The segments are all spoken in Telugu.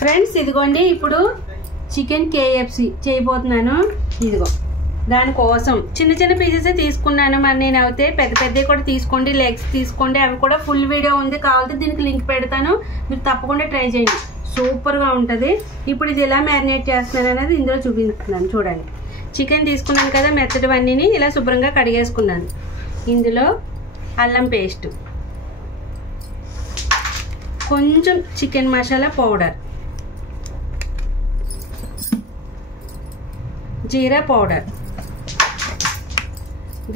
ఫ్రెండ్స్ ఇదిగోండి ఇప్పుడు చికెన్ KFC చేయబోతున్నాను. ఇదిగో దానికోసం చిన్న చిన్న పీసెస్ తీసుకున్నాను. మరి నేను అయితే పెద్ద పెద్దవి కూడా తీసుకోండి, లెగ్స్ తీసుకోండి. అవి కూడా ఫుల్ వీడియో ఉంది, కావాలంటే దీనికి లింక్ పెడతాను, మీరు తప్పకుండా ట్రై చేయండి, సూపర్గా ఉంటుంది. ఇప్పుడు ఇది ఎలా మ్యారినేట్ చేస్తున్నాను అనేది ఇందులో చూపిస్తున్నాను. చూడండి, చికెన్ తీసుకున్నాను కదా, మెత్తటివన్నీ ఇలా శుభ్రంగా కడిగేసుకున్నాను. ఇందులో అల్లం పేస్ట్, కొంచెం చికెన్ మసాలా పౌడర్, జీరా పౌడర్,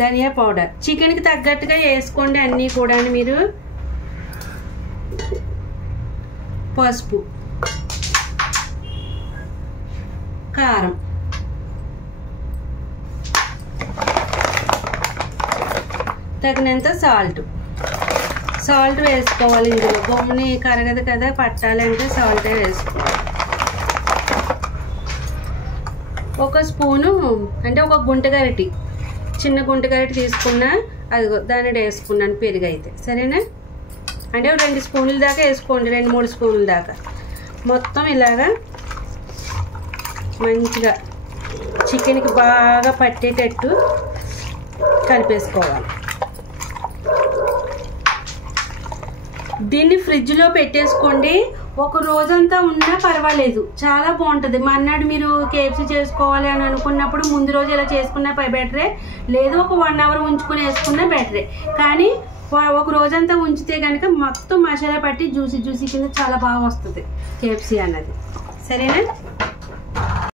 ధనియా పౌడర్, చికెన్కి తగ్గట్టుగా వేసుకోండి అన్నీ కూడా మీరు. పసుపు, కారం, తగినంత సాల్ట్ వేసుకోవాలి. ఇందులో గమ్ముని కరగదు కదా, పట్టాలంటే సాల్టే వేసుకోవాలి. ఒక స్పూను అంటే ఒక గుంటగరిటి, చిన్న గుంటగరిటి తీసుకున్నా, అదిగో దాన్ని వేసుకున్నాను. పెరుగు అయితే సరేనా, అంటే 2 స్పూన్ల దాకా వేసుకోండి, 2-3 స్పూన్ల దాకా. మొత్తం ఇలాగా మంచిగా చికెన్కి బాగా పట్టేటట్టు కలిపేసుకోవాలి. దీన్ని ఫ్రిడ్జ్లో పెట్టేసుకోండి, ఒక రోజంతా ఉన్నా పర్వాలేదు, చాలా బాగుంటుంది. మర్నాడు మీరు KFC చేసుకోవాలి అని అనుకున్నప్పుడు ముందు రోజు ఇలా చేసుకున్నా బెటరే, లేదు ఒక 1 అవర్ ఉంచుకుని వేసుకున్నా బెటరే. కానీ ఒక రోజంతా ఉంచితే కనుక మొత్తం మసాలా పట్టి జ్యూసీ కింద చాలా బాగా వస్తుంది KFC అన్నది. సరేనా?